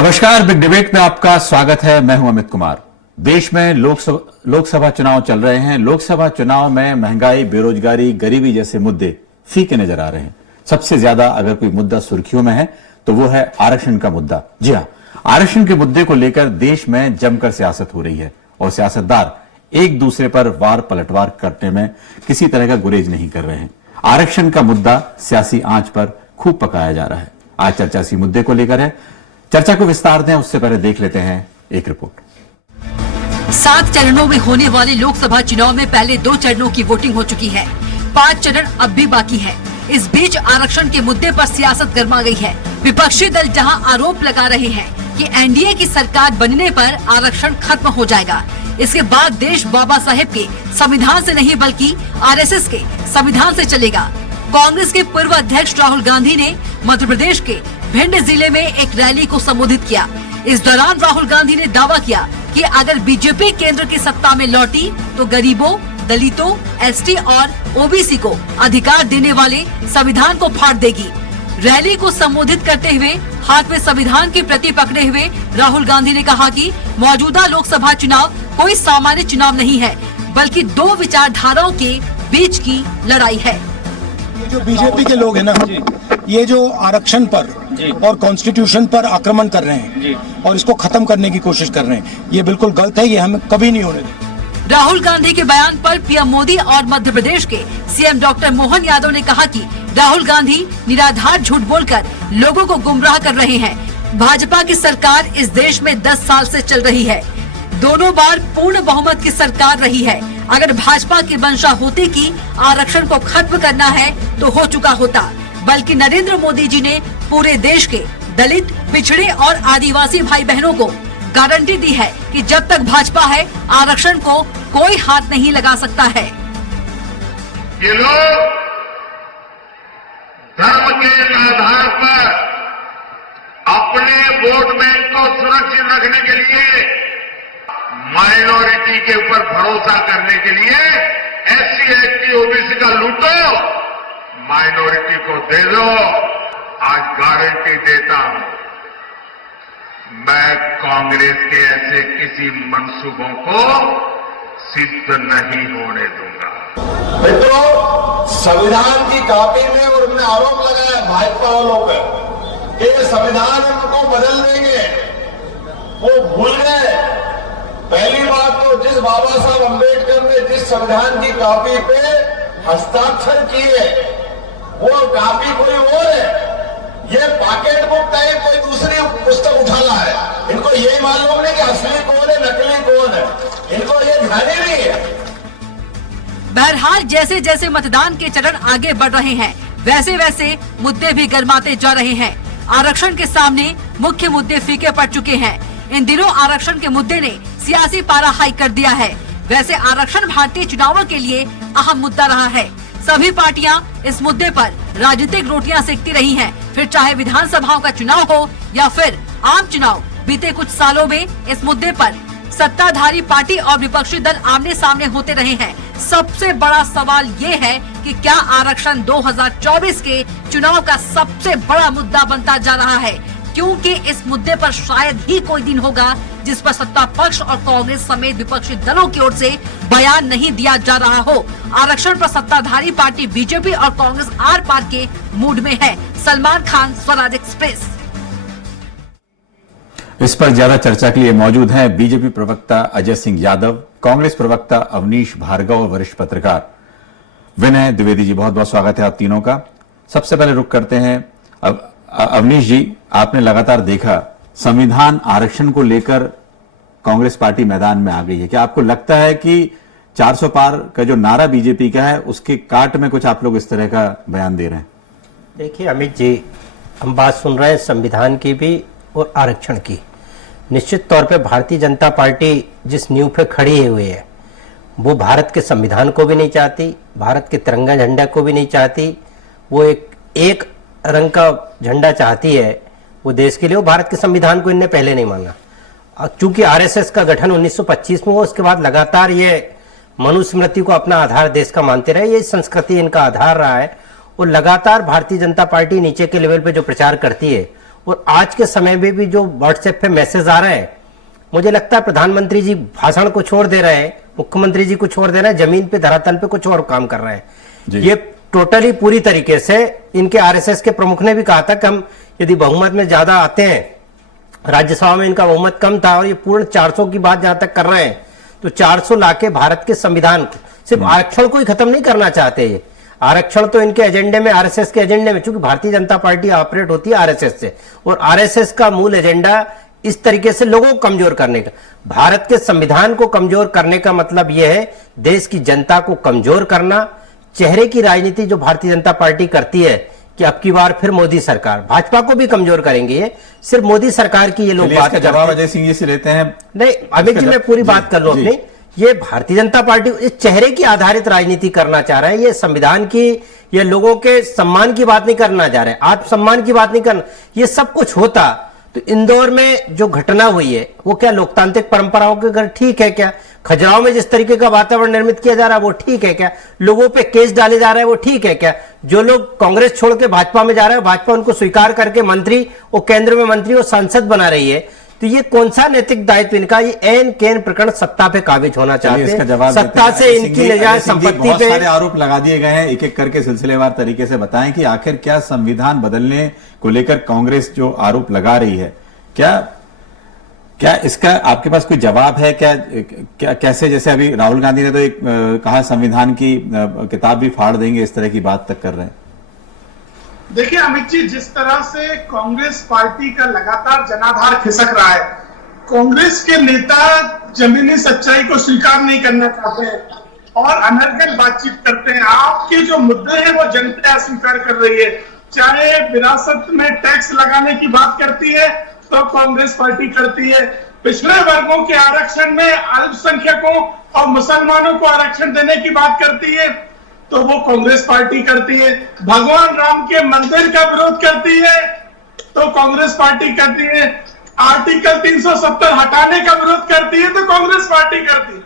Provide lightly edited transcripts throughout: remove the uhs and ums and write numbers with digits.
नमस्कार, big debate में आपका स्वागत है। मैं हूं अमित कुमार। देश में लोकसभा चुनाव चल रहे हैं। लोकसभा चुनाव में महंगाई, बेरोजगारी, गरीबी जैसे मुद्दे फीके नजर आ रहे हैं। सबसे ज्यादा अगर कोई मुद्दा सुर्खियों में है तो वो है आरक्षण का मुद्दा। जी हां, आरक्षण के मुद्दे को लेकर देश में जमकर सियासत हो रही है और सियासतदार एक दूसरे पर वार पलटवार करने में किसी तरह का गुरेज नहीं कर रहे हैं। आरक्षण का मुद्दा सियासी आंच पर खूब पकाया जा रहा है। आज चर्चा इसी मुद्दे को लेकर है। चर्चा को विस्तार दें उससे पहले देख लेते हैं एक रिपोर्ट। 7 चरणों में होने वाले लोकसभा चुनाव में पहले 2 चरणों की वोटिंग हो चुकी है। 5 चरण अब भी बाकी है। इस बीच आरक्षण के मुद्दे पर सियासत गर्मा गई है। विपक्षी दल जहां आरोप लगा रहे हैं कि एनडीए की सरकार बनने पर आरक्षण खत्म हो जाएगा। इसके बाद देश बाबा साहेब के संविधान से नहीं बल्कि आरएसएस के संविधान से चलेगा। कांग्रेस के पूर्व अध्यक्ष राहुल गांधी ने मध्य प्रदेश के भिंड जिले में एक रैली को संबोधित किया। इस दौरान राहुल गांधी ने दावा किया कि अगर बीजेपी केंद्र की सत्ता में लौटी तो गरीबों, दलितों, एसटी और ओबीसी को अधिकार देने वाले संविधान को फाड़ देगी। रैली को संबोधित करते हुए हाथ में संविधान की प्रति पकड़े हुए राहुल गांधी ने कहा कि मौजूदा लोकसभा चुनाव कोई सामान्य चुनाव नहीं है, बल्कि 2 विचारधाराओं के बीच की लड़ाई है। जो बीजेपी के लोग हैं ना, ये जो आरक्षण पर और कॉन्स्टिट्यूशन पर आक्रमण कर रहे हैं और इसको खत्म करने की कोशिश कर रहे हैं, ये बिल्कुल गलत है। ये हमें कभी नहीं होने देंगे। राहुल गांधी के बयान पर पीएम मोदी और मध्य प्रदेश के सीएम डॉक्टर मोहन यादव ने कहा कि राहुल गांधी निराधार झूठ बोलकर लोगों को गुमराह कर रहे हैं। भाजपा की सरकार इस देश में 10 साल से चल रही है। दोनों बार पूर्ण बहुमत की सरकार रही है। अगर भाजपा की मंशा होती कि आरक्षण को खत्म करना है तो हो चुका होता, बल्कि नरेंद्र मोदी जी ने पूरे देश के दलित, पिछड़े और आदिवासी भाई बहनों को गारंटी दी है कि जब तक भाजपा है आरक्षण को कोई हाथ नहीं लगा सकता है। ये लोग धर्म के आधार पर अपने वोट बैंक को सुरक्षित रखने के लिए, माइनॉरिटी के ऊपर भरोसा करने के लिए एससी, एसटी, ओबीसी का लूटो, माइनॉरिटी को दे दो। आज गारंटी देता हूं, मैं कांग्रेस के ऐसे किसी मंसूबों को सिद्ध नहीं होने दूंगा। मित्रों, संविधान की कॉपी में और उन्होंने आरोप लगाया भाजपा वालों पर कि संविधान उनको बदल देंगे, वो भूल गए। पहली बात तो जिस बाबा साहब अम्बेडकर ने जिस संविधान की कॉपी पे हस्ताक्षर किए वो कॉपी कोई और है। ये पॉकेट बुक टाइप कोई दूसरी पुस्तक उठाना है। इनको यही मालूम नहीं कि असली कौन है, नकली कौन है। इनको ये ध्यान ही नहीं है। बहरहाल जैसे जैसे मतदान के चरण आगे बढ़ रहे हैं वैसे वैसे मुद्दे भी गर्माते जा रहे हैं। आरक्षण के सामने मुख्य मुद्दे फीके पड़ चुके हैं। इन दिनों आरक्षण के मुद्दे ने सियासी पारा हाई कर दिया है। वैसे आरक्षण भारतीय चुनावों के लिए अहम मुद्दा रहा है। सभी पार्टियां इस मुद्दे पर राजनीतिक रोटियां सेकती रही हैं। फिर चाहे विधानसभाओं का चुनाव हो या फिर आम चुनाव, बीते कुछ सालों में इस मुद्दे पर सत्ताधारी पार्टी और विपक्षी दल आमने सामने होते रहे हैं। सबसे बड़ा सवाल ये है कि क्या आरक्षण 2024 के चुनाव का सबसे बड़ा मुद्दा बनता जा रहा है, क्योंकि इस मुद्दे पर शायद ही कोई दिन होगा जिस पर सत्ता पक्ष और कांग्रेस समेत विपक्षी दलों की ओर से बयान नहीं दिया जा रहा हो। आरक्षण पर सत्ताधारी पार्टी बीजेपी और कांग्रेस आर पार के मूड में है। सलमान खान, स्वराज एक्सप्रेस। इस पर ज्यादा चर्चा के लिए मौजूद हैं बीजेपी प्रवक्ता अजय सिंह यादव, कांग्रेस प्रवक्ता अवनीश भार्गव और वरिष्ठ पत्रकार विनय द्विवेदी जी। बहुत बहुत स्वागत है आप तीनों का। सबसे पहले रुक करते हैं अवनीश जी, आपने लगातार देखा संविधान आरक्षण को लेकर कांग्रेस पार्टी मैदान में आ गई है। क्या आपको लगता है कि 400 पार का जो नारा बीजेपी का है उसके काट में कुछ आप लोग इस तरह का बयान दे रहे हैं? देखिए अमित जी, हम बात सुन रहे हैं संविधान की भी और आरक्षण की। निश्चित तौर पे भारतीय जनता पार्टी जिस नींव पे खड़ी हुई है वो भारत के संविधान को भी नहीं चाहती, भारत के तिरंगा झंडा को भी नहीं चाहती। वो एक रंग का झंडा चाहती है वो देश के लिए। वो भारत के संविधान को इनने पहले नहीं माना। चूंकि आरएसएस का गठन 1925 में हुआ, उसके बाद लगातार ये मनुस्मृति को अपना आधार देश का मानते रहे। ये संस्कृति इनका आधार रहा है और लगातार भारतीय जनता पार्टी नीचे के लेवल पे जो प्रचार करती है और आज के समय में भी जो व्हाट्सएप पे मैसेज आ रहे हैं, मुझे लगता है प्रधानमंत्री जी भाषण को छोड़ दे रहे हैं, मुख्यमंत्री जी को छोड़ दे रहे हैं, जमीन पे धरातल पे कुछ और काम कर रहे हैं। ये टोटली पूरी तरीके से इनके आरएसएस के प्रमुख ने भी कहा था कि हम यदि बहुमत में ज्यादा आते हैं, राज्यसभा में इनका बहुमत कम था और ये पूर्ण 400 की बात जहां तक कर रहे हैं, तो 400 लाके भारत के संविधान को, सिर्फ आरक्षण को ही खत्म नहीं करना चाहते ये। आरक्षण तो इनके एजेंडे में, आरएसएस के एजेंडे में, चूंकि भारतीय जनता पार्टी ऑपरेट होती है आरएसएस से, और आरएसएस का मूल एजेंडा इस तरीके से लोगों को कमजोर करने का, भारत के संविधान को कमजोर करने का मतलब यह है देश की जनता को कमजोर करना। चेहरे की राजनीति जो भारतीय जनता पार्टी करती है कि अब की बार फिर मोदी सरकार, भाजपा को भी कमजोर करेंगे ये, सिर्फ मोदी सरकार की ये लोग बात करते हैं। जवाब अजय सिंह जी से लेते हैं। नहीं अमित जी, मैं पूरी बात कर लूं अपनी। ये भारतीय जनता पार्टी इस चेहरे की आधारित राजनीति करना चाह रहा है, ये संविधान की, ये लोगों के सम्मान की बात नहीं करना चाह रहे, आत्मसम्मान की बात नहीं करना। ये सब कुछ होता तो इंदौर में जो घटना हुई है वो क्या लोकतांत्रिक परंपराओं के घर ठीक है क्या? खजुराहो में जिस तरीके का वातावरण निर्मित किया जा रहा है वो ठीक है क्या? लोगों पे केस डाले जा रहे हैं वो ठीक है क्या? जो लोग कांग्रेस छोड़ के भाजपा में जा रहे हैं, भाजपा उनको स्वीकार करके मंत्री और केंद्र में मंत्री और सांसद बना रही है, तो ये कौन सा नैतिक दायित्व इनका? ये एन केन प्रकरण सत्ता पे काबिज होना चाहते हैं, सत्ता से इनकी नजायज संपत्ति पे सारे आरोप लगा दिए गए हैं। एक एक करके सिलसिलेवार तरीके से बताएं कि आखिर क्या संविधान बदलने को लेकर कांग्रेस जो आरोप लगा रही है, क्या इसका आपके पास कोई जवाब है? क्या कैसे, जैसे अभी राहुल गांधी ने तो एक कहा संविधान की किताब भी फाड़ देंगे, इस तरह की बात तक कर रहे हैं। देखिए अमित जी, जिस तरह से कांग्रेस पार्टी का लगातार जनाधार खिसक रहा है, कांग्रेस के नेता जमीनी सच्चाई को स्वीकार नहीं करना चाहते हैं और अनर्गल बातचीत करते हैं। आपके जो मुद्दे हैं वो जनता अस्वीकार कर रही है। चाहे विरासत में टैक्स लगाने की बात करती है तो कांग्रेस पार्टी करती है, पिछड़े वर्गों के आरक्षण में अल्पसंख्यकों और मुसलमानों को आरक्षण देने की बात करती है तो वो कांग्रेस पार्टी करती है, भगवान राम के मंदिर का विरोध करती है तो कांग्रेस पार्टी करती है, आर्टिकल 370 हटाने का विरोध करती है तो कांग्रेस पार्टी करती है।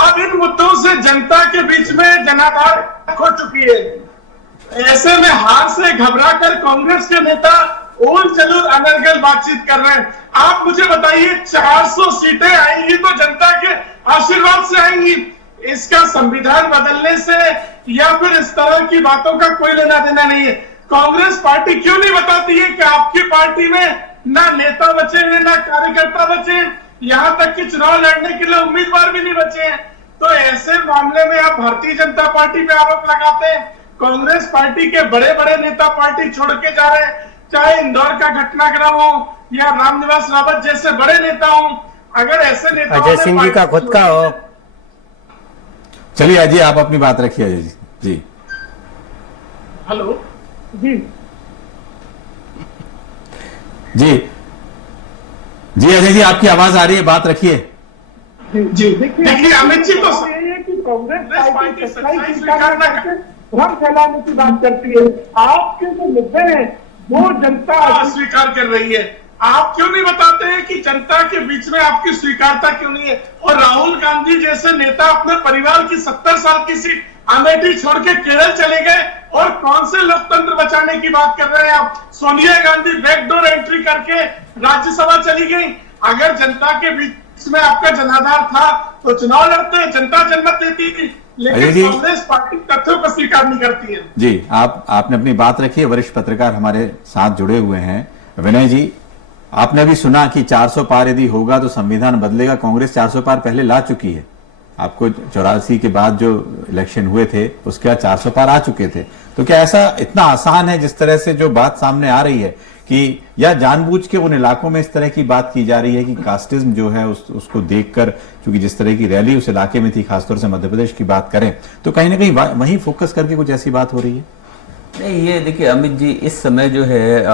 अब इन मुद्दों से जनता के बीच में जनाधार खो चुकी है। ऐसे में हार से घबराकर कांग्रेस के नेता उल जलूल अनर्गल बातचीत कर रहे हैं। आप मुझे बताइए, 400 सीटें आएंगी तो जनता के आशीर्वाद से आएंगी, इसका संविधान बदलने से या फिर इस तरह की बातों का कोई लेना देना नहीं है। कांग्रेस पार्टी क्यों नहीं बताती है कि आपकी पार्टी में ना नेता बचे हैं ना कार्यकर्ता बचे हैं, यहां तक कि चुनाव लड़ने के लिए उम्मीदवार भी नहीं बचे हैं। तो ऐसे मामले में आप भारतीय जनता पार्टी पे आरोप लगाते हैं, कांग्रेस पार्टी के बड़े बड़े नेता पार्टी छोड़ के जा रहे हैं, चाहे इंदौर का घटनाक्रम हो या रामनिवास रावत जैसे बड़े नेता हो। अगर ऐसे नेता अजय सिंह जी का खुद का हो। चलिए अजय, आप अपनी बात रखिए। अजय जी। हेलो जी जी अजय जी, आपकी आवाज आ रही है, बात रखिए। जी देखिए अमित जी, तो कि कांग्रेस पार्टी सच्चाई स्वीकार न करके भ्रम फैलाने की बात करती है। आपके जो मुद्दे हैं वो जनता अस्वीकार कर रही है। आप क्यों नहीं बताते हैं कि जनता के बीच में आपकी स्वीकारता क्यों नहीं है? और राहुल गांधी जैसे नेता अपने परिवार की 70 साल की सीट अमेठी छोड़ के केरल चले गए और कौन से लोकतंत्र बचाने की बात कर रहे हैं आप? सोनिया गांधी बैकडोर एंट्री करके राज्यसभा चली गई। अगर जनता के बीच में आपका जनाधार था तो चुनाव लड़ते, जनता जनमत देती थी, लेकिन कांग्रेस पार्टी तथ्यों को स्वीकार नहीं करती है। जी, आपने अपनी बात रखी है। वरिष्ठ पत्रकार हमारे साथ जुड़े हुए हैं। विनय जी, आपने भी सुना कि 400 पार यदि होगा तो संविधान बदलेगा। कांग्रेस 400 पार पहले ला चुकी है। आपको 84 के बाद जो इलेक्शन हुए थे उसके बाद 400 पार आ चुके थे। तो क्या ऐसा इतना आसान है जिस तरह से जो बात सामने आ रही है कि, या जानबूझ के उन इलाकों में इस तरह की बात की जा रही है कि कास्टिज्म जो है उसको देखकर, क्योंकि जिस तरह की रैली उस इलाके में थी, खासतौर से मध्य प्रदेश की बात करें तो कहीं ना कहीं वहीं फोकस करके कुछ ऐसी बात हो रही है? नहीं, ये देखिए अमित जी, इस समय जो है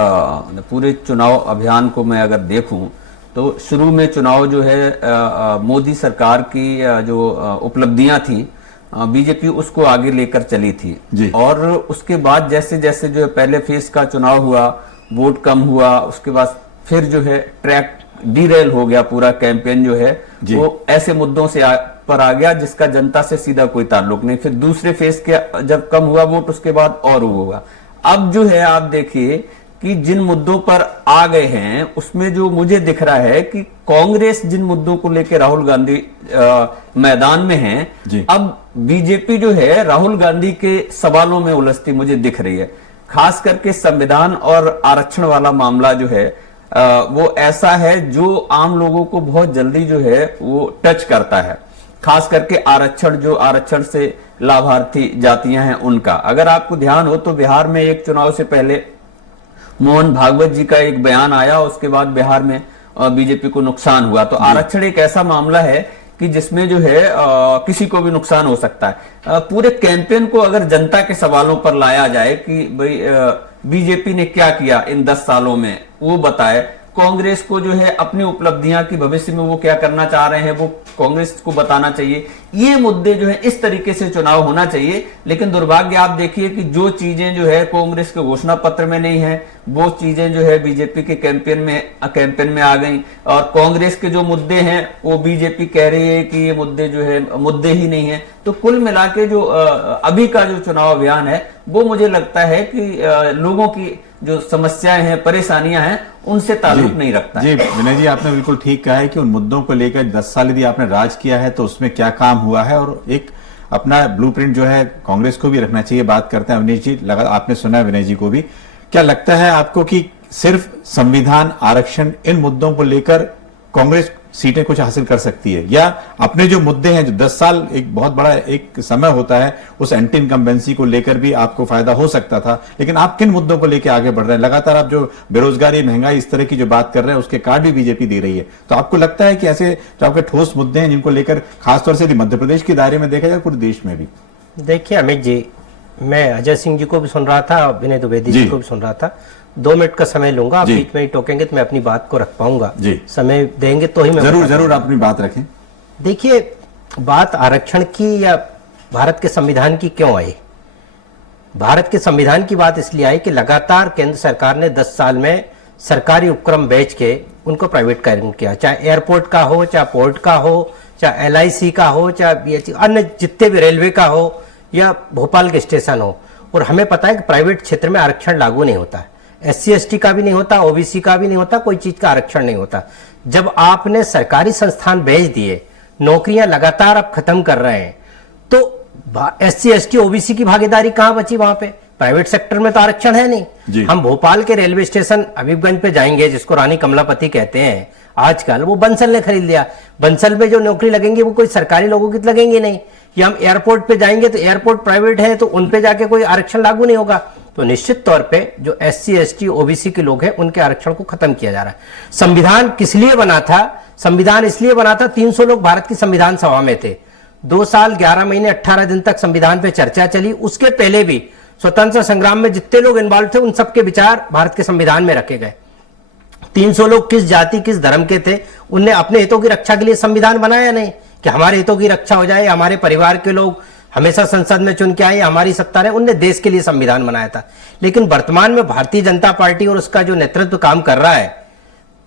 पूरे चुनाव अभियान को मैं अगर देखूं तो शुरू में चुनाव जो है मोदी सरकार की जो उपलब्धियां थी, बीजेपी उसको आगे लेकर चली थी। और उसके बाद जैसे जैसे जो है पहले फेज का चुनाव हुआ, वोट कम हुआ, उसके बाद फिर जो है ट्रैक डीरेल हो गया, पूरा कैंपेन जो है वो ऐसे मुद्दों से पर आ गया जिसका जनता से सीधा कोई ताल्लुक नहीं। फिर दूसरे फेज के जब कम हुआ वोट, उसके बाद और होगा। अब जो है आप देखिए कि जिन मुद्दों पर आ गए हैं उसमें जो मुझे दिख रहा है कि कांग्रेस जिन मुद्दों को लेकर राहुल गांधी मैदान में हैं, अब बीजेपी जो है राहुल गांधी के सवालों में उलझती मुझे दिख रही है। खास करके संविधान और आरक्षण वाला मामला जो है वो ऐसा है जो आम लोगों को बहुत जल्दी जो है वो टच करता है। खास करके आरक्षण से लाभार्थी जातियां हैं उनका। अगर आपको ध्यान हो तो बिहार में एक चुनाव से पहले मोहन भागवत जी का एक बयान आया, उसके बाद बिहार में बीजेपी को नुकसान हुआ। तो आरक्षण एक ऐसा मामला है कि जिसमें जो है किसी को भी नुकसान हो सकता है। पूरे कैंपेन को अगर जनता के सवालों पर लाया जाए कि भाई बीजेपी ने क्या किया इन 10 सालों में, वो बताए। कांग्रेस को जो है अपनी उपलब्धियां की भविष्य में वो क्या करना चाह रहे हैं वो कांग्रेस को बताना चाहिए। ये मुद्दे जो है इस तरीके से चुनाव होना चाहिए। लेकिन दुर्भाग्य आप देखिए कि जो चीजें जो है कांग्रेस के घोषणा पत्र में नहीं है वो चीजें जो है बीजेपी के कैंपेन में आ गई। और कांग्रेस के जो मुद्दे हैं वो बीजेपी कह रही है कि ये मुद्दे जो है मुद्दे ही नहीं है। तो कुल मिला के जो अभी का जो चुनाव अभियान है वो मुझे लगता है कि लोगों की जो समस्याएं हैं, परेशानियां हैं, उनसे ताल्लुक नहीं रखता जी। विनय जी, आपने बिल्कुल ठीक कहा है कि उन मुद्दों को लेकर 10 साल यदि आपने राज किया है तो उसमें क्या काम हुआ है, और एक अपना ब्लूप्रिंट जो है कांग्रेस को भी रखना चाहिए। बात करते हैं अवनीश जी, आपने सुना है विनय जी को भी। क्या लगता है आपको कि सिर्फ संविधान, आरक्षण, इन मुद्दों को लेकर कांग्रेस सीटें कुछ हासिल कर सकती है, या अपने जो मुद्दे हैं, जो 10 साल एक बहुत बड़ा एक समय होता है, उस एंटी इनकम्बेंसी को लेकर भी आपको फायदा हो सकता था, लेकिन आप किन मुद्दों को लेकर आगे बढ़ रहे हैं? लगातार आप जो बेरोजगारी, महंगाई, इस तरह की जो बात कर रहे हैं उसके कार्ड भी बीजेपी दे रही है। तो आपको लगता है कि ऐसे जो आपके ठोस मुद्दे हैं जिनको लेकर खासतौर से मध्य प्रदेश के दायरे में देखा जाए, पूरे देश में भी? देखिए अमित जी, मैं अजय सिंह जी को भी सुन रहा था, विनय द्विवेदी जी को भी सुन रहा था। 2 मिनट का समय लूंगा, आप बीच में ही टोकेंगे तो मैं अपनी बात को रख पाऊंगा। समय देंगे तो ही मैं जरूर अपनी बात रखें। देखिए, बात आरक्षण की या भारत के संविधान की क्यों आई? भारत के संविधान की बात इसलिए आई कि लगातार केंद्र सरकार ने 10 साल में सरकारी उपक्रम बेच के उनको प्राइवेटकरण किया, चाहे एयरपोर्ट का हो, चाहे पोर्ट का हो, चाहे LIC का हो, चाहे अन्य जितने भी रेलवे का हो या भोपाल के स्टेशन हो। और हमें पता है कि प्राइवेट क्षेत्र में आरक्षण लागू नहीं होता, SC ST का भी नहीं होता, OBC का भी नहीं होता, कोई चीज का आरक्षण नहीं होता। जब आपने सरकारी संस्थान बेच दिए, नौकरियां लगातार आप खत्म कर रहे हैं, तो SC ST OBC की भागीदारी कहां बची? वहां पे प्राइवेट सेक्टर में तो आरक्षण है नहीं। हम भोपाल के रेलवे स्टेशन हबीबगंज पे जाएंगे, जिसको रानी कमलापति कहते हैं आजकल, वो बंसल ने खरीद लिया। बंसल में जो नौकरी लगेंगी वो कोई सरकारी लोगों की लगेंगी नहीं। या हम एयरपोर्ट पे जाएंगे तो एयरपोर्ट प्राइवेट है, तो उन पे जाके कोई आरक्षण लागू नहीं होगा। तो निश्चित तौर पे जो SC ST OBC के लोग हैं उनके आरक्षण को खत्म किया जा रहा है। संविधान किस लिए बना था? संविधान इसलिए बना था, 300 लोग भारत की संविधान सभा में थे, 2 साल 11 महीने 18 दिन तक संविधान पे चर्चा चली। उसके पहले भी स्वतंत्रता संग्राम में जितने लोग इन्वॉल्व थे उन सबके विचार भारत के संविधान में रखे गए। 300 लोग किस जाति, किस धर्म के थे, उनने अपने हितों की रक्षा के लिए संविधान बनाया नहीं कि हमारे हितों की रक्षा हो जाए, हमारे परिवार के लोग हमेशा संसद में चुन के आए, हमारी सत्ता रहे। उनने देश के लिए संविधान बनाया था। लेकिन वर्तमान में भारतीय जनता पार्टी और उसका जो नेतृत्व काम कर रहा है,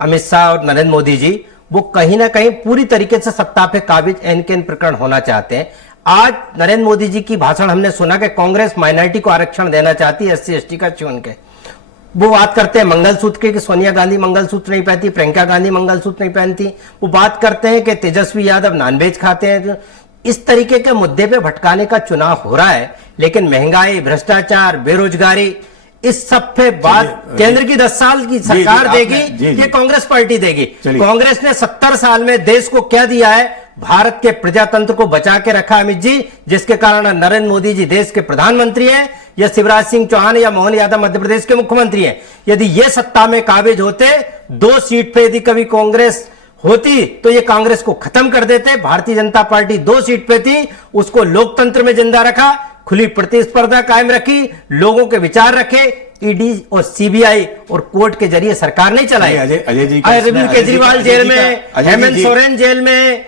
अमित शाह और नरेंद्र मोदी जी, वो कहीं ना कहीं पूरी तरीके से सत्ता पे काबिज एन प्रकरण होना चाहते हैं। आज नरेंद्र मोदी जी की भाषण हमने सुना कि कांग्रेस माइनॉरिटी को आरक्षण देना चाहती है, SC ST का चुन के। वो बात करते हैं मंगलसूत्र के कि सोनिया गांधी मंगलसूत्र नहीं पहनती, प्रियंका गांधी मंगलसूत्र नहीं पहनती। वो बात करते हैं कि तेजस्वी यादव नॉनवेज खाते हैं। इस तरीके के मुद्दे पे भटकाने का चुनाव हो रहा है। लेकिन महंगाई, भ्रष्टाचार, बेरोजगारी, इस सब पे बात केंद्र की 10 साल की सरकार देगी, ये कांग्रेस पार्टी देगी। कांग्रेस ने 70 साल में देश को क्या दिया है? भारत के प्रजातंत्र को बचा के रखा अमित जी, जिसके कारण नरेंद्र मोदी जी देश के प्रधानमंत्री हैं, या शिवराज सिंह चौहान या मोहन यादव मध्य प्रदेश के मुख्यमंत्री हैं। यदि ये सत्ता में काबिज होते, 2 सीट पे यदि कभी कांग्रेस होती तो ये कांग्रेस को खत्म कर देते। भारतीय जनता पार्टी 2 सीट पे थी, उसको लोकतंत्र में जिंदा रखा, खुली प्रतिस्पर्धा कायम रखी, लोगों के विचार रखे। ED और CBI और कोर्ट के जरिए सरकार नहीं चलाई। अजय जी, अरविंद केजरीवाल जेल में, हेमंत सोरेन जेल में,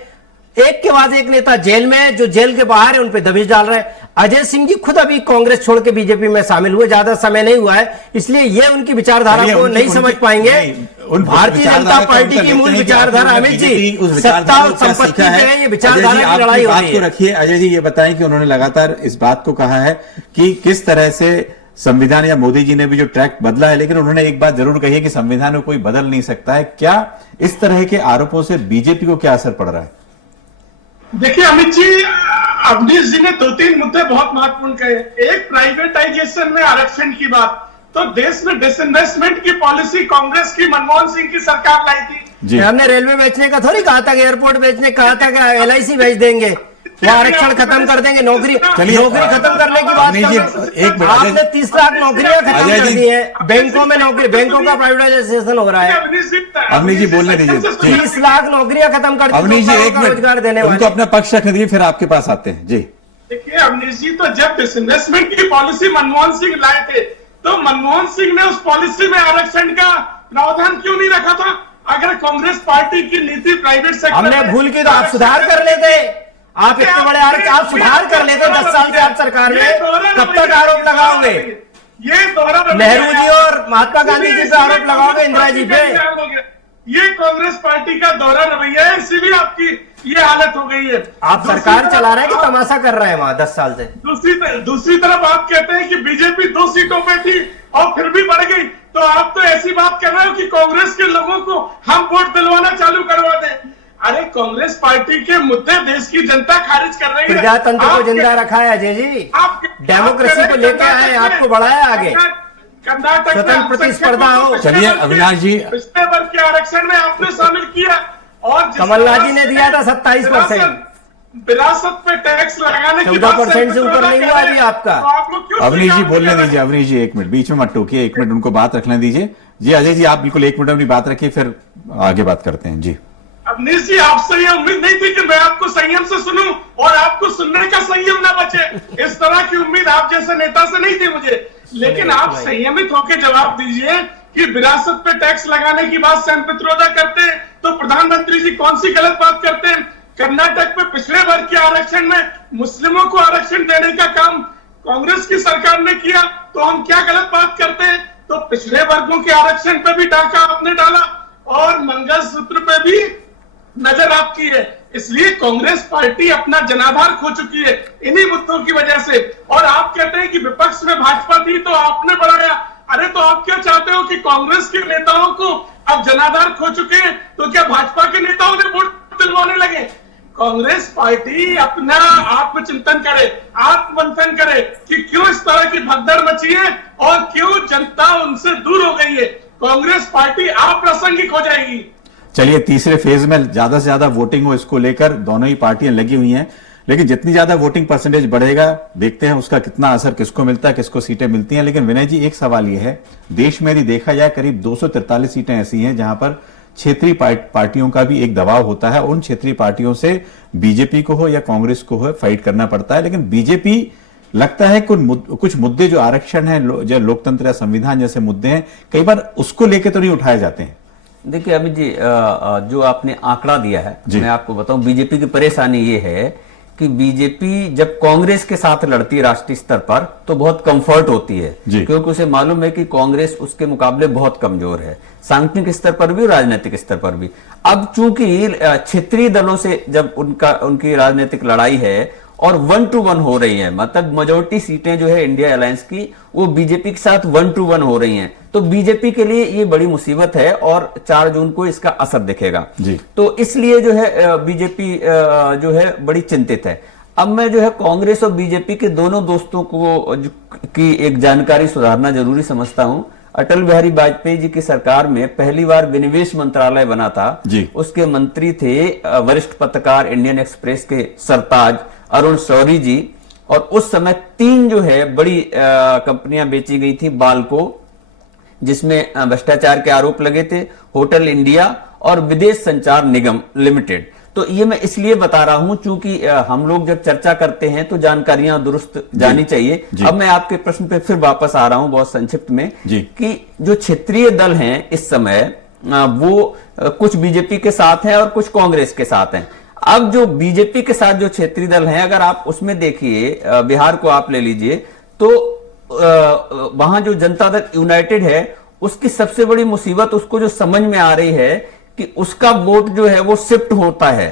एक के बाद एक नेता जेल में, जो जेल के बाहर है उन पे दबिश डाल रहे हैं। अजय सिंह जी खुद अभी कांग्रेस छोड़ के बीजेपी में शामिल हुए, ज्यादा समय नहीं हुआ है, इसलिए ये उनकी विचारधारा को नहीं समझ पाएंगे। भारतीय जनता पार्टी की मूल विचारधारा अमित जी, सत्ता और संपत्ति पे है, ये विचारधारा की लड़ाई हो रही है। रखिए अजय जी, ये बताएं कि उन्होंने लगातार इस बात को कहा है कि किस तरह से संविधान या मोदी जी ने भी जो ट्रैक बदला है, लेकिन उन्होंने एक बात जरूर कही है कि संविधान को कोई बदल नहीं सकता है। क्या इस तरह के आरोपों से बीजेपी को क्या असर पड़ रहा है? देखिए अमित जी, अवनीश जी ने 2-3 मुद्दे बहुत महत्वपूर्ण कहे। एक, प्राइवेटाइजेशन में आरक्षण की बात। तो देश में डिसइन्वेस्टमेंट की पॉलिसी कांग्रेस की, मनमोहन सिंह की सरकार लाई थी। हमने रेलवे बेचने का थोड़ी कहा था कि एयरपोर्ट बेचने कहा था कि LIC बेच देंगे, वो आरक्षण खत्म कर देंगे, नौकरी खत्म करने की बात कर। आपने 30 लाख नौकरियां खत्म कर दी है, बैंकों में नौकरी, बैंकों का प्राइवेटाइजेशन हो रहा है। अवनीश जी बोलने दीजिए। 30 लाख नौकरियां खत्म कर दी, अवनीश जी एक मिनट, रोजगार देने उनको वाले। अपना पक्ष रखने दीजिए, फिर आपके पास आते हैं जी। देखिए अवनीश जी, तो जब डिसइन्वेस्टमेंट की पॉलिसी मनमोहन सिंह लाए थे, तो मनमोहन सिंह ने उस पॉलिसी में आरक्षण का प्रावधान क्यों नहीं रखा था? अगर कांग्रेस पार्टी की नीति प्राइवेट सेक्टर, हमने भूल की तो आप सुधार कर लेते, आप इतने बड़े आप सुधार कर लेते। 10 साल से आप सरकार में, कब तक आरोप लगाओगे? ये दोहरा नेहरू जी और महात्मा गांधी जी पे आरोप लगाओगे, इंदिरा जी पे? ये कांग्रेस पार्टी का दोहरा रवैया है, इसीलिए आपकी ये हालत हो गई है। आप सरकार चला रहे हैं कि तमाशा कर रहे हैं वहां 10 साल से? दूसरी तरफ आप कहते हैं कि बीजेपी 2 सीटों पे थी और फिर भी बढ़ गई, तो आप तो ऐसी बात कर रहे हो कि कांग्रेस के लोगों को हम वोट दिलवाना चालू करवा दें। अरे कांग्रेस पार्टी के मुद्दे देश की जनता खारिज कर रही है। प्रजातंत्र को जिंदा रखा है अजय जी, डेमोक्रेसी को लेके आए, आपको बढ़ाया आगे, कर्नाटक स्वतंत्र प्रतिस्पर्धा हो। चलिए अविनाश जी, पिछले वर्ग के आरक्षण में आपने शामिल किया, और कमलनाथ जी ने दिया था 27%, विरासत पे टैक्स लगाने की 14% से ऊपर नहीं हुआ अभी आपका। अवनीश जी बोलने दीजिए। अवनीश जी एक मिनट, बीच में मत टोकिए, 1 मिनट उनको बात रखने दीजिए जी। अजय जी आप बिल्कुल 1 मिनट अपनी बात रखिए, फिर आगे बात करते हैं जी। अवनीश जी, आपसे ये उम्मीद नहीं थी कि मैं आपको संयम से सुनूं और आपको सुनने का संयम ना बचे। इस तरह की उम्मीद आप जैसे नेता से नहीं थी मुझे, लेकिन आप संयमित होकर जवाब दीजिए कि विरासत पे टैक्स लगाने की बात सैम पित्रोदा करते हैं, तो प्रधानमंत्री जी कौन सी गलत बात करते हैं? कर्नाटक में पिछड़े वर्ग के आरक्षण में मुस्लिमों को आरक्षण देने का काम कांग्रेस की सरकार ने किया, तो हम क्या गलत बात करते हैं? तो पिछड़े वर्गों के आरक्षण पे भी डाका आपने डाला और मंगलसूत्र पे भी नजर आपकी है। इसलिए कांग्रेस पार्टी अपना जनाधार खो चुकी है इन्हीं मुद्दों की वजह से। और आप कहते हैं कि विपक्ष में भाजपा थी तो आपने बढ़ाया। अरे तो आप क्या चाहते हो कि कांग्रेस के नेताओं को अब जनाधार खो चुके हैं तो क्या भाजपा के नेताओं ने वोट दिलवाने लगे? कांग्रेस पार्टी अपना आत्मचिंतन करे, आत्ममंथन करे कि क्यों इस तरह की भगदड़ मची है और क्यों जनता उनसे दूर हो गई है। कांग्रेस पार्टी अप्रासंगिक हो जाएगी। चलिए तीसरे फेज में ज्यादा से ज्यादा वोटिंग हो, इसको लेकर दोनों ही पार्टियां लगी हुई हैं, लेकिन जितनी ज्यादा वोटिंग परसेंटेज बढ़ेगा देखते हैं उसका कितना असर किसको मिलता है, किसको सीटें मिलती हैं। लेकिन विनय जी एक सवाल यह है, देश में यदि देखा जाए करीब 243 सीटें ऐसी हैं जहां पर क्षेत्रीय पार्टियों का भी एक दबाव होता है। उन क्षेत्रीय पार्टियों से बीजेपी को हो या कांग्रेस को हो फाइट करना पड़ता है, लेकिन बीजेपी लगता है कुछ मुद्दे जो आरक्षण है, जो लोकतंत्र या संविधान जैसे मुद्दे हैं, कई बार उसको लेके तो नहीं उठाए जाते हैं। देखिए अमित जी, जो आपने आंकड़ा दिया है, मैं आपको बताऊं, बीजेपी की परेशानी ये है कि बीजेपी जब कांग्रेस के साथ लड़ती है राष्ट्रीय स्तर पर तो बहुत कंफर्ट होती है, क्योंकि उसे मालूम है कि कांग्रेस उसके मुकाबले बहुत कमजोर है, सांगठनिक स्तर पर भी, राजनीतिक स्तर पर भी। अब चूंकि क्षेत्रीय दलों से जब उनकी राजनीतिक लड़ाई है और 1-to-1 हो रही है, मतलब मेजोरिटी सीटें जो है इंडिया अलायंस की वो बीजेपी के साथ 1-to-1 हो रही हैं, तो बीजेपी के लिए ये बड़ी मुसीबत है और 4 जून को इसका असर दिखेगा। तो इसलिए जो है बीजेपी जो है बड़ी चिंतित है। अब मैं जो है कांग्रेस और बीजेपी के दोनों दोस्तों को की एक जानकारी सुधारना जरूरी समझता हूं। अटल बिहारी वाजपेयी जी की सरकार में पहली बार विनिवेश मंत्रालय बना था, उसके मंत्री थे वरिष्ठ पत्रकार इंडियन एक्सप्रेस के सरताज अरुण शौरी जी, और उस समय 3 जो है बड़ी कंपनियां बेची गई थी बाल्को, जिसमें भ्रष्टाचार के आरोप लगे थे, होटल इंडिया और विदेश संचार निगम लिमिटेड। तो ये मैं इसलिए बता रहा हूं क्योंकि हम लोग जब चर्चा करते हैं तो जानकारियां दुरुस्त जानी चाहिए। अब मैं आपके प्रश्न पे फिर वापस आ रहा हूं बहुत संक्षिप्त में कि जो क्षेत्रीय दल हैं इस समय वो कुछ बीजेपी के साथ हैं और कुछ कांग्रेस के साथ हैं। अब जो बीजेपी के साथ जो क्षेत्रीय दल हैं, अगर आप उसमें देखिए, बिहार को आप ले लीजिए, तो वहां जो जनता दल यूनाइटेड है उसकी सबसे बड़ी मुसीबत उसको जो समझ में आ रही है कि उसका वोट जो है वो शिफ्ट होता है,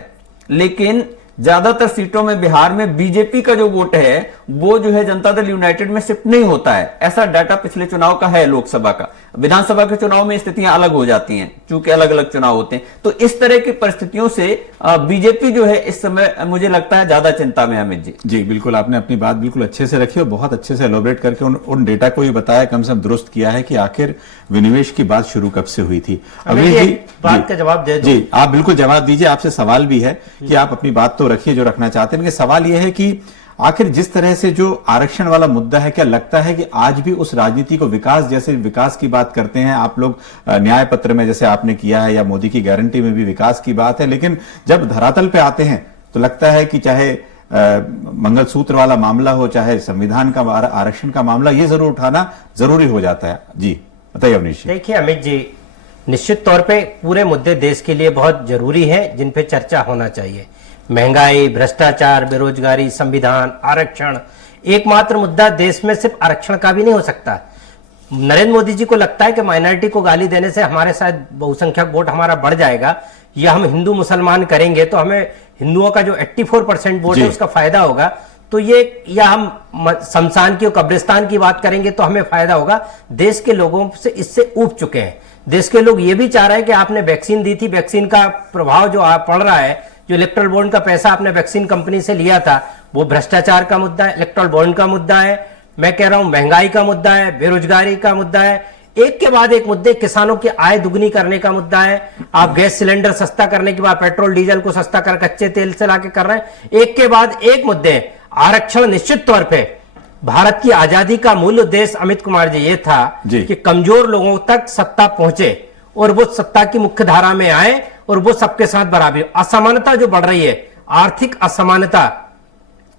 लेकिन ज्यादातर सीटों में बिहार में बीजेपी का जो वोट है वो जो है जनता दल यूनाइटेड में शिफ्ट नहीं होता है। ऐसा डाटा पिछले चुनाव का है लोकसभा का। विधानसभा के चुनाव में स्थितियां अलग हो जाती हैं चूंकि अलग अलग चुनाव होते हैं। तो इस तरह की परिस्थितियों से बीजेपी जो है इस समय मुझे लगता है ज्यादा चिंता में। अमित जी जी बिल्कुल, आपने अपनी बात बिल्कुल अच्छे से रखी और बहुत अच्छे से एलोबरेट करके उन डेटा को भी बताया, कम से कम दुरुस्त किया है कि आखिर विनिवेश की बात शुरू कब से हुई थी। अमित जी बात का जवाब दे दो। जी आप बिल्कुल जवाब दीजिए। आपसे सवाल भी है कि आप अपनी बात तो रखिए जो रखना चाहते हैं, लेकिन सवाल यह है कि आखिर जिस तरह से जो आरक्षण वाला मुद्दा है, क्या लगता है कि आज भी उस राजनीति को विकास की बात करते हैं आप लोग न्याय पत्र में जैसे आपने किया है, या मोदी की गारंटी में भी विकास की बात है, लेकिन जब धरातल पे आते हैं तो लगता है कि चाहे मंगलसूत्र वाला मामला हो, चाहे संविधान का आरक्षण का मामला, ये जरूर उठाना जरूरी हो जाता है। जी बताइए अवनीश जी। देखिए अमित जी, निश्चित तौर पे पूरे मुद्दे देश के लिए बहुत जरूरी है जिन पे चर्चा होना चाहिए। महंगाई, भ्रष्टाचार, बेरोजगारी, संविधान, आरक्षण। एकमात्र मुद्दा देश में सिर्फ आरक्षण का भी नहीं हो सकता। नरेंद्र मोदी जी को लगता है कि माइनॉरिटी को गाली देने से हमारे शायद बहुसंख्यक वोट हमारा बढ़ जाएगा, या हम हिंदू मुसलमान करेंगे तो हमें हिंदुओं का जो 84% वोट है उसका फायदा होगा। तो ये, या हम शमशान की और कब्रिस्तान की बात करेंगे तो हमें फायदा होगा। देश के लोगों से इससे ऊब चुके हैं। देश के लोग ये भी चाह रहे हैं कि आपने वैक्सीन दी थी, वैक्सीन का प्रभाव जो पड़ रहा है, जो इलेक्ट्रल बॉन्ड का पैसा आपने वैक्सीन कंपनी से लिया था, वो भ्रष्टाचार का मुद्दा है, इलेक्ट्रल बॉन्ड का मुद्दा है, मैं कह रहा हूं महंगाई का मुद्दा है, बेरोजगारी का मुद्दा है, एक के बाद एक मुद्दे। किसानों की आय दुगनी करने का मुद्दा है। आप गैस सिलेंडर सस्ता करने के बाद पेट्रोल डीजल को सस्ता कर कच्चे तेल से लाके कर रहे हैं। एक के बाद एक मुद्दे। आरक्षण निश्चित तौर पे भारत की आजादी का मूल उद्देश्य अमित कुमार जी ये था कि कमजोर लोगों तक सत्ता पहुंचे और वो सत्ता की मुख्य धारा में आए और वो सबके साथ बराबर। असमानता जो बढ़ रही है, आर्थिक असमानता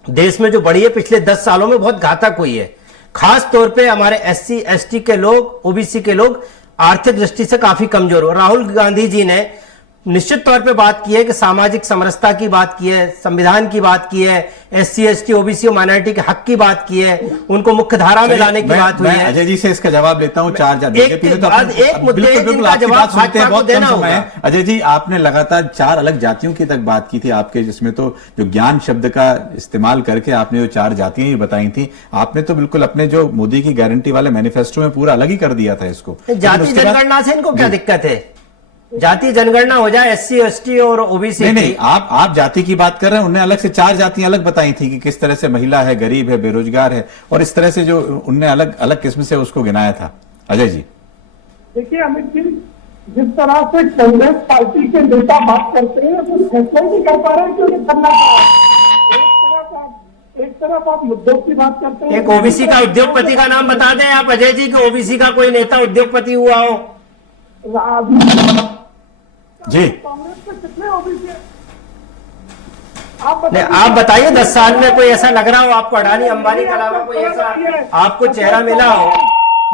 देश में जो बढ़ी है पिछले 10 सालों में बहुत घातक हुई है। खास तौर पे हमारे SC ST के लोग, OBC के लोग आर्थिक दृष्टि से काफी कमजोर हो। राहुल गांधी जी ने निश्चित तौर पे बात की है कि सामाजिक समरसता की बात की है, संविधान की बात की है, SC ST OBC और माइनॉरिटी के हक की बात की है, उनको मुख्य धारा में लाने की बात हुई है। अजय जी से इसका जवाब लेता हूं। एक मुद्दे जिनका जवाब भाजपा को देना होगा। अजय जी, आपने लगातार 4 अलग जातियों की तक बात की थी आपके, जिसमें तो जो ज्ञान शब्द का इस्तेमाल करके आपने जो 4 जातियां ही बताई थी, आपने तो बिल्कुल अपने जो मोदी की गारंटी वाले मैनिफेस्टो में पूरा अलग ही कर दिया था इसको। जाति जनगणना से इनको क्या दिक्कत है? जाति जनगणना हो जाए SC ST और OBC। नहीं, आप जाति की बात कर रहे हैं, उन्हें अलग से 4 जातियां अलग बताई थी कि किस तरह से महिला है, गरीब है, बेरोजगार है, और इस तरह से जो उनने अलग अलग किस्म से उसको गिनाया था। अजय जी देखिए अमित जी, जिस तरह से कांग्रेस पार्टी के नेता बात करते हैं तो फैसला नहीं कर पा रहे हैं क्यों करना एक तरफ आप मुद्दों की बात करते हैं। एक OBC का उद्योगपति का नाम बता दें आप अजय जी, कि OBC का कोई नेता उद्योगपति हुआ हो। जी कांग्रेस में कितने OBC हैं? आप बताइए 10 साल में कोई ऐसा लग रहा हो आपको, अडानी अंबानी के अलावा कोई ऐसा आपको चेहरा मिला हो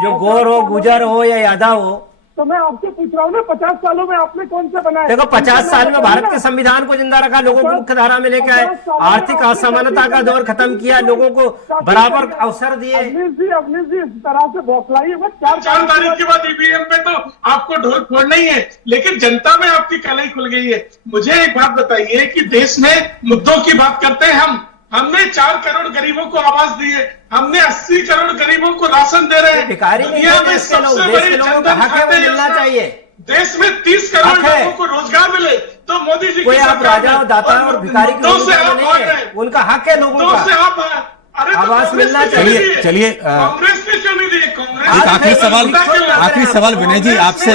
जो गौर हो, गुजर हो या यादव हो? तो मैं आपसे पूछ रहा हूँ ना, 50 सालों में आपने कौन सा बनाया? देखो 50 साल में भारत के संविधान को जिंदा रखा, लोगों को मुख्य धारा में लेकर आए, आर्थिक असमानता का दौर खत्म किया, लोगों को बराबर अवसर दिए। अवनीश जी इस तरह से बौखलाइए मत। 4 तारीख के बाद EVM पे तो आपको ढोल फोड़ना ही है, लेकिन जनता में आपकी कलाई खुल गई है। मुझे एक बात बताइए कि देश में मुद्दों की बात करते हैं हमने 4 करोड़ गरीबों को आवास दी है, हमने 80 करोड़ गरीबों को राशन दे रहे हैं। दुनिया में सबसे बड़ी जनधन खाते मिलना चाहिए। देश में 30 करोड़ लोगों को रोजगार मिले तो मोदी जी कोई आप राजा और दाता और भिखारी की उनका हक है लोगों का आवास मिलना चाहिए। चलिए कांग्रेस ने क्यों नहीं दी? आखिरी सवाल विनय जी आपसे।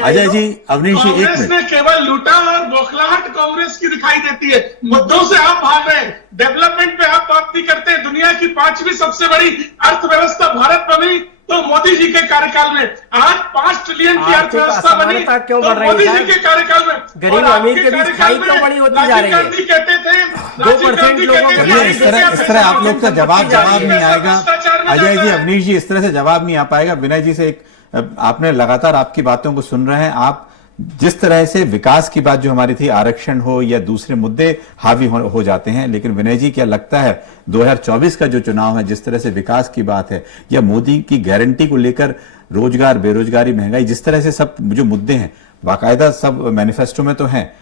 अजय जी, अवनीश जी, एक कांग्रेस ने केवल लूटा और बौखलाहट कांग्रेस की दिखाई देती है। मुद्दों से आप भाग रहे हैं, डेवलपमेंट पे आप बात नहीं करते। दुनिया की 5वीं सबसे बड़ी अर्थव्यवस्था भारत बनी तो मोदी जी के कार्यकाल में। आज 5 ट्रिलियन की अर्थव्यवस्था बनी क्यों तो मोदी जी के कार्यकाल में। गरीब अमीर के बीच खाई क्यों बड़ी होती जा रही है? कहते थे 2% लोगों के इस तरह आप लोग का जवाब नहीं आएगा। अजय जी, अवनीश जी, इस तरह से जवाब नहीं आ पाएगा। विनय जी से आपने लगातार आपकी बातों को सुन रहे हैं। आप जिस तरह से विकास की बात जो हमारी थी, आरक्षण हो या दूसरे मुद्दे हावी हो जाते हैं, लेकिन विनय जी क्या लगता है 2024 का जो चुनाव है, जिस तरह से विकास की बात है या मोदी की गारंटी को लेकर रोजगार, बेरोजगारी, महंगाई, जिस तरह से सब जो मुद्दे हैं बाकायदा सब मैनिफेस्टो में तो हैं,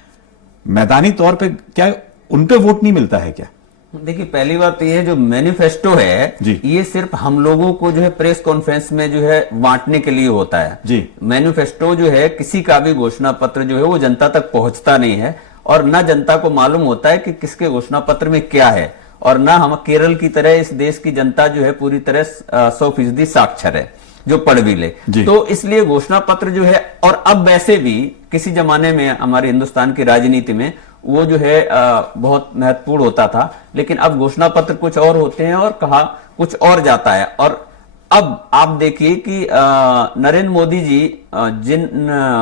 मैदानी तौर पे क्या उन पे वोट नहीं मिलता है क्या? देखिए, पहली बात तो ये है, जो मैनिफेस्टो है जी। ये सिर्फ हम लोगों को जो है प्रेस कॉन्फ्रेंस में जो है बांटने के लिए होता है जी। मैनिफेस्टो जो है, किसी का भी घोषणा पत्र जो है वो जनता तक पहुंचता नहीं है, और ना जनता को मालूम होता है कि किसके घोषणा पत्र में क्या है, और ना हम केरल की तरह इस देश की जनता जो है पूरी तरह 100% साक्षर है जो पढ़ भी ले। तो इसलिए घोषणा पत्र जो है, और अब वैसे भी किसी जमाने में हमारे हिंदुस्तान की राजनीति में वो जो है बहुत महत्वपूर्ण होता था, लेकिन अब घोषणा पत्र कुछ और होते हैं और कहा कुछ और जाता है। और अब आप देखिए कि नरेंद्र मोदी जी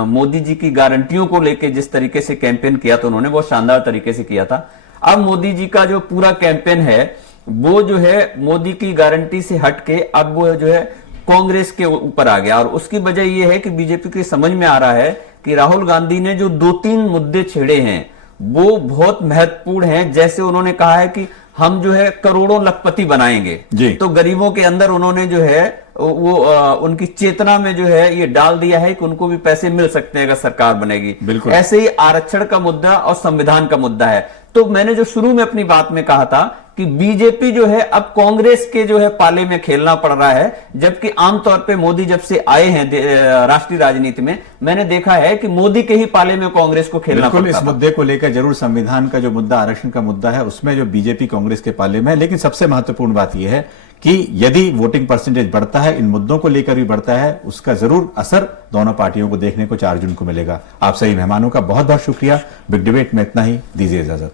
मोदी जी की गारंटियों को लेकर जिस तरीके से कैंपेन किया था उन्होंने, बहुत शानदार तरीके से किया था। अब मोदी जी का जो पूरा कैंपेन है वो जो है मोदी की गारंटी से हटके अब वो जो है कांग्रेस के ऊपर आ गया, और उसकी वजह यह है कि बीजेपी को समझ में आ रहा है कि राहुल गांधी ने जो 2-3 मुद्दे छेड़े हैं वो बहुत महत्वपूर्ण हैं। जैसे उन्होंने कहा है कि हम जो है करोड़ों लखपति बनाएंगे, तो गरीबों के अंदर उन्होंने जो है वो उनकी चेतना में जो है ये डाल दिया है कि उनको भी पैसे मिल सकते हैं अगर सरकार बनेगी। ऐसे ही आरक्षण का मुद्दा और संविधान का मुद्दा है। तो मैंने जो शुरू में अपनी बात में कहा था कि बीजेपी जो है अब कांग्रेस के जो है पाले में खेलना पड़ रहा है, जबकि आमतौर पे मोदी जब से आए हैं राष्ट्रीय राजनीति में, मैंने देखा है कि मोदी के ही पाले में कांग्रेस को खेलना पड़ता है। इस मुद्दे को लेकर जरूर संविधान का जो मुद्दा, आरक्षण का मुद्दा है, उसमें जो बीजेपी कांग्रेस के पाले में है, लेकिन सबसे महत्वपूर्ण बात यह है कि यदि वोटिंग परसेंटेज बढ़ता है, इन मुद्दों को लेकर भी बढ़ता है, उसका जरूर असर दोनों पार्टियों को देखने को 4 जून को मिलेगा। आप सभी मेहमानों का बहुत बहुत शुक्रिया। बिग डिबेट में इतना ही, दीजिए इजाजत।